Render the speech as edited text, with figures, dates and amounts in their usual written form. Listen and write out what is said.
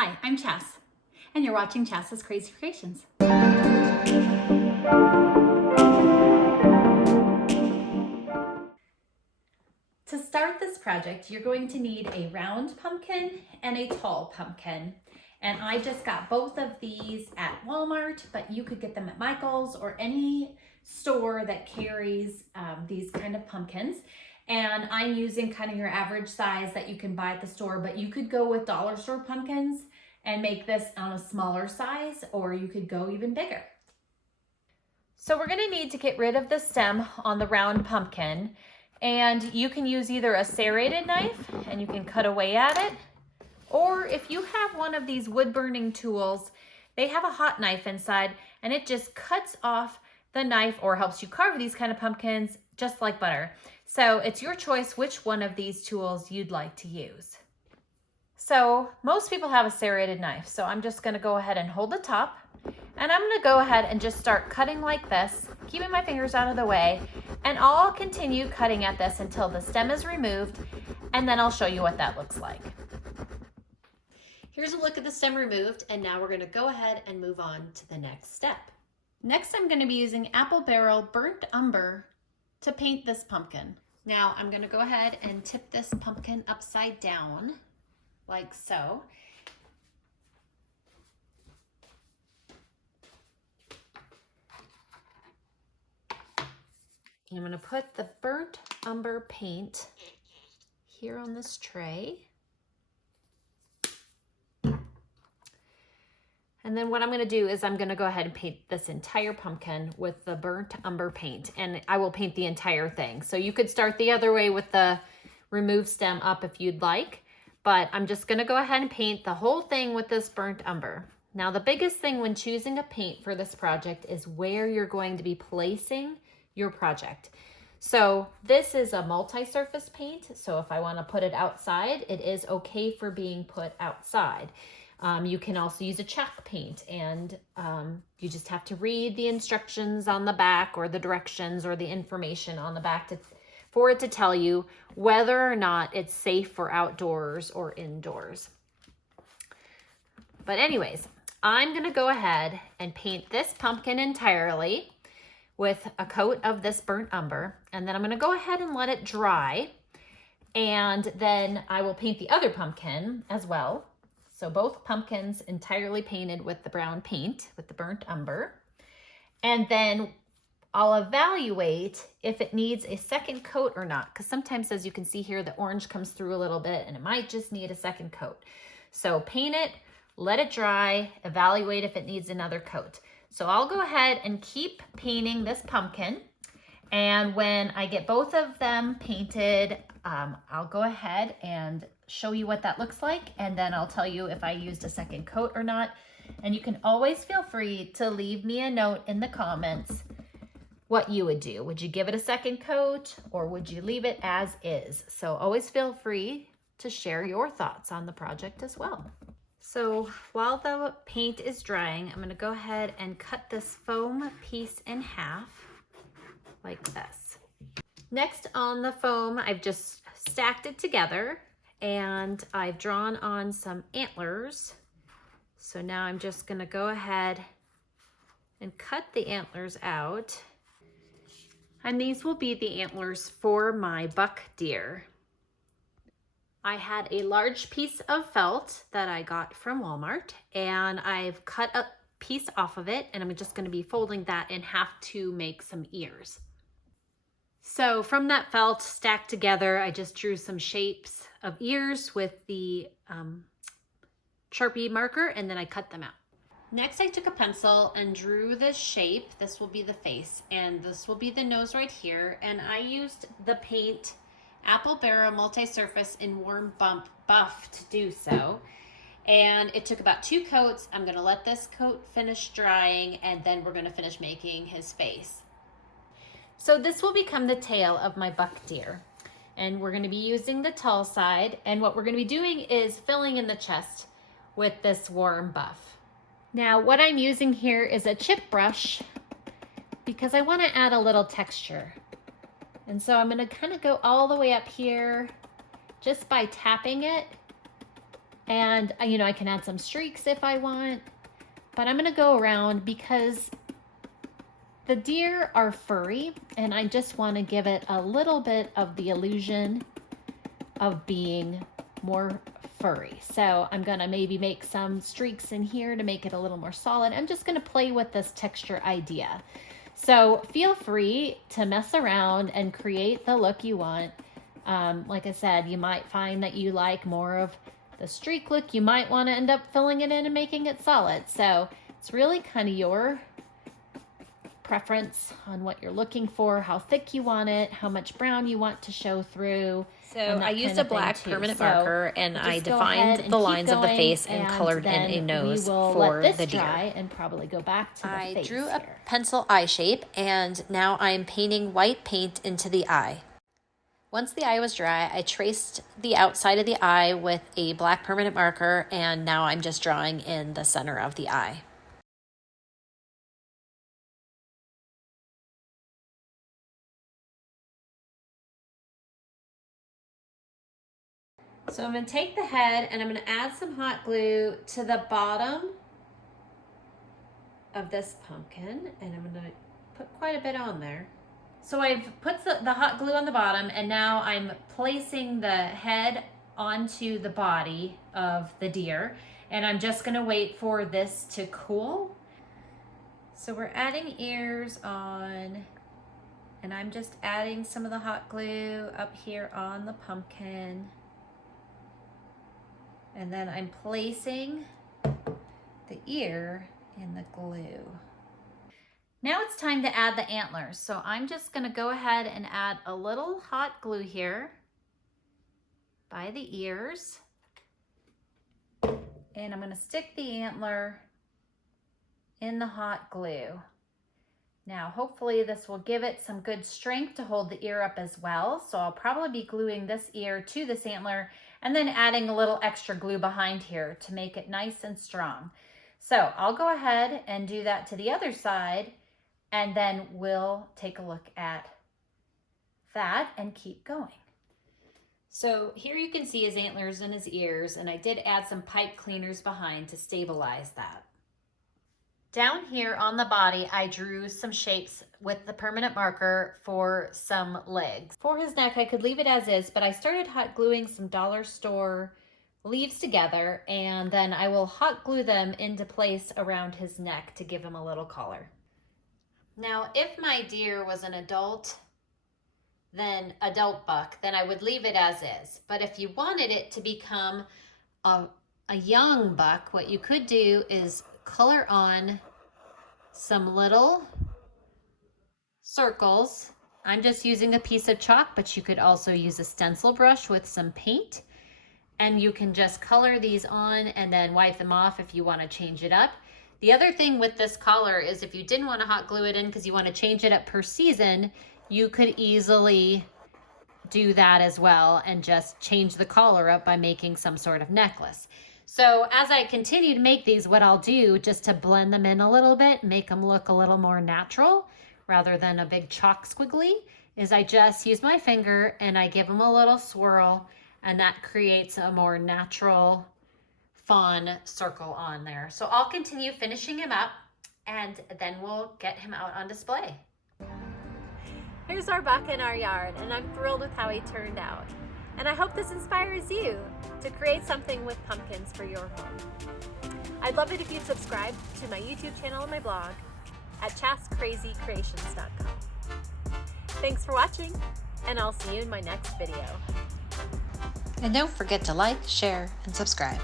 Hi, I'm Chas, and you're watching Chas's Crazy Creations. To start this project, you're going to need a round pumpkin and a tall pumpkin. And I just got both of these at Walmart, but you could get them at Michael's or any store that carries these kind of pumpkins. And I'm using kind of your average size that you can buy at the store, but you could go with dollar store pumpkins and make this on a smaller size, or you could go even bigger. So we're going to need to get rid of the stem on the round pumpkin, and you can use either a serrated knife and you can cut away at it, or if you have one of these wood burning tools, they have a hot knife inside and it just cuts off the knife or helps you carve these kind of pumpkins just like butter. So it's your choice which one of these tools you'd like to use. So most people have a serrated knife, so I'm just going to go ahead and hold the top, and I'm going to go ahead and just start cutting like this, keeping my fingers out of the way, and I'll continue cutting at this until the stem is removed, and then I'll show you what that looks like. Here's a look at the stem removed, and now we're going to go ahead and move on to the next step. Next, I'm going to be using apple barrel burnt umber to paint this pumpkin. Now I'm going to go ahead and tip this pumpkin upside down like so. I'm going to put the burnt umber paint here on this tray. And then what I'm going to do is I'm going to go ahead and paint this entire pumpkin with the burnt umber paint, and I will paint the entire thing. So you could start the other way with the remove stem up if you'd like, but I'm just going to go ahead and paint the whole thing with this burnt umber. Now the biggest thing when choosing a paint for this project is where you're going to be placing your project. So this is a multi-surface paint, so if I want to put it outside, it is okay for being put outside. You can also use a chalk paint, and you just have to read the instructions on the back or the directions or the information on the back for it to tell you whether or not it's safe for outdoors or indoors. But anyways, I'm going to go ahead and paint this pumpkin entirely with a coat of this burnt umber, and then I'm going to go ahead and let it dry, and then I will paint the other pumpkin as well. So both pumpkins entirely painted with the brown paint, with the burnt umber. And then I'll evaluate if it needs a second coat or not, because sometimes, as you can see here, the orange comes through a little bit and it might just need a second coat. So paint it, let it dry, evaluate if it needs another coat. So I'll go ahead and keep painting this pumpkin. And when I get both of them painted, I'll go ahead and show you what that looks like, and then I'll tell you if I used a second coat or not. And you can always feel free to leave me a note in the comments what you would do. Would you give it a second coat, or would you leave it as is? So always feel free to share your thoughts on the project as well. So while the paint is drying, I'm going to go ahead and cut this foam piece in half like this. Next on the foam, I've just stacked it together, and I've drawn on some antlers. So now I'm just going to go ahead and cut the antlers out. And these will be the antlers for my buck deer. I had a large piece of felt that I got from Walmart, and I've cut a piece off of it, and I'm just going to be folding that in half to make some ears. So from that felt stacked together, I just drew some shapes of ears with the Sharpie marker, and then I cut them out. Next, I took a pencil and drew this shape. This will be the face, and this will be the nose right here. And I used the paint Apple Barrel Multi-Surface in Warm Buff to do so. And it took about 2 coats. I'm gonna let this coat finish drying, and then we're gonna finish making his face. So this will become the tail of my buck deer. And we're gonna be using the tall side, and what we're gonna be doing is filling in the chest with this Warm Buff. Now what I'm using here is a chip brush because I wanna add a little texture. And so I'm gonna kind of go all the way up here just by tapping it And you know, I can add some streaks if I want, but I'm gonna go around because the deer are furry and I just want to give it a little bit of the illusion of being more furry. So I'm gonna maybe make some streaks in here to make it a little more solid. I'm just gonna play with this texture idea. So feel free to mess around and create the look you want. Like I said, you might find that you like more of the streak look. You might want to end up filling it in and making it solid. So it's really kind of your preference on what you're looking for, how thick you want it, how much brown you want to show through. So I used a black permanent marker and I defined the lines of the face and colored in a nose for the deer. And probably go back to the face. I drew a pencil eye shape and now I'm painting white paint into the eye. Once the eye was dry, I traced the outside of the eye with a black permanent marker and now I'm just drawing in the center of the eye. So I'm going to take the head and I'm going to add some hot glue to the bottom of this pumpkin, and I'm going to put quite a bit on there. So I've put the hot glue on the bottom, and now I'm placing the head onto the body of the deer, and I'm just going to wait for this to cool. So we're adding ears on, and I'm just adding some of the hot glue up here on the pumpkin. And then I'm placing the ear in the glue. Now it's time to add the antlers. So I'm just gonna go ahead and add a little hot glue here by the ears. And I'm gonna stick the antler in the hot glue. Now, hopefully this will give it some good strength to hold the ear up as well. So I'll probably be gluing this ear to this antler and then adding a little extra glue behind here to make it nice and strong. So I'll go ahead and do that to the other side, and then we'll take a look at that and keep going. So here you can see his antlers and his ears, and I did add some pipe cleaners behind to stabilize that. Down here on the body, I drew some shapes with the permanent marker for some legs. For his neck, I could leave it as is, but I started hot gluing some dollar store leaves together, and then I will hot glue them into place around his neck to give him a little color. Now, if my deer was an adult buck, then I would leave it as is. But if you wanted it to become a young buck, what you could do is color on some little circles. I'm just using a piece of chalk, but you could also use a stencil brush with some paint, and you can just color these on and then wipe them off if you want to change it up. The other thing with this collar is if you didn't want to hot glue it in because you want to change it up per season, you could easily do that as well and just change the collar up by making some sort of necklace. So as I continue to make these, what I'll do just to blend them in a little bit, make them look a little more natural rather than a big chalk squiggly, is I just use my finger and I give them a little swirl, and that creates a more natural, fun circle on there. So I'll continue finishing him up and then we'll get him out on display. Here's our buck in our yard, and I'm thrilled with how he turned out. And I hope this inspires you to create something with pumpkins for your home. I'd love it if you'd subscribe to my YouTube channel and my blog at chascrazycreations.com. Thanks for watching, and I'll see you in my next video. And don't forget to like, share, and subscribe.